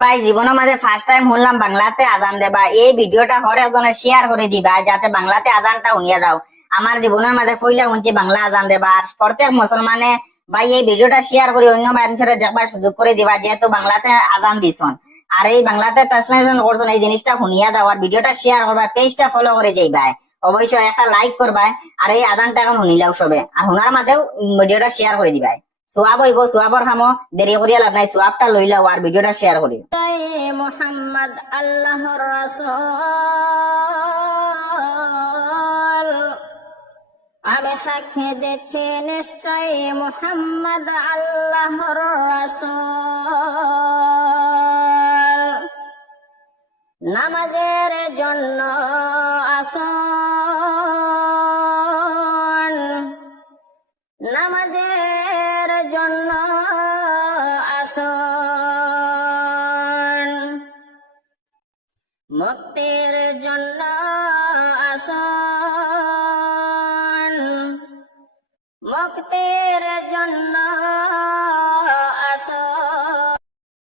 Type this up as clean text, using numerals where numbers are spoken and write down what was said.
ভাই জীবনের মাঝে ফার্স্ট টাইম শুনলাম বাংলাতে আজান দেবা। এই ভিডিওটা হরে একজনে শেয়ার করে দিবা যাতে বাংলাতে আজানটা শুনিয়া দাও। আমার জীবনের মাঝে পইলা শুনছি বাংলা আজান দেবা। আর প্রত্যেক মুসলমানে ভাই এই ভিডিওটা শেয়ার করে অন্য মানুষের দেখবার সুযোগ করে দিবা, যেহেতু বাংলাতে আজান দিছন আর এই বাংলাতে ট্রান্সলেশন করছেন, এই জিনিসটা শুনিয়া দাও আর ভিডিওটা শেয়ার করবা, পেজটা ফলো করে যাইবা, অবশ্যই একটা লাইক করবা। আর এই আজানটা এখন শুনিলাও সবে, আর শোনার মাঝেও ভিডিওটা শেয়ার করে দিবা। সোয়াব হইব, সোয়াবর খামো, দেরি করিয়া লাভ নাই, সোয়াবটা লইলাও আর ভিডিওটা শেয়ার করি। মুহাম্মদ আল্লাহর রাসূল, আমি সাক্ষী দিচ্ছি নিশ্চয় মুহাম্মদ আল্লাহর রাসূল। নামাজের জন্য আসুন, নামাজের জন্য আসুন, মুক্তির জন্য আসুন, মুক্তির জন্য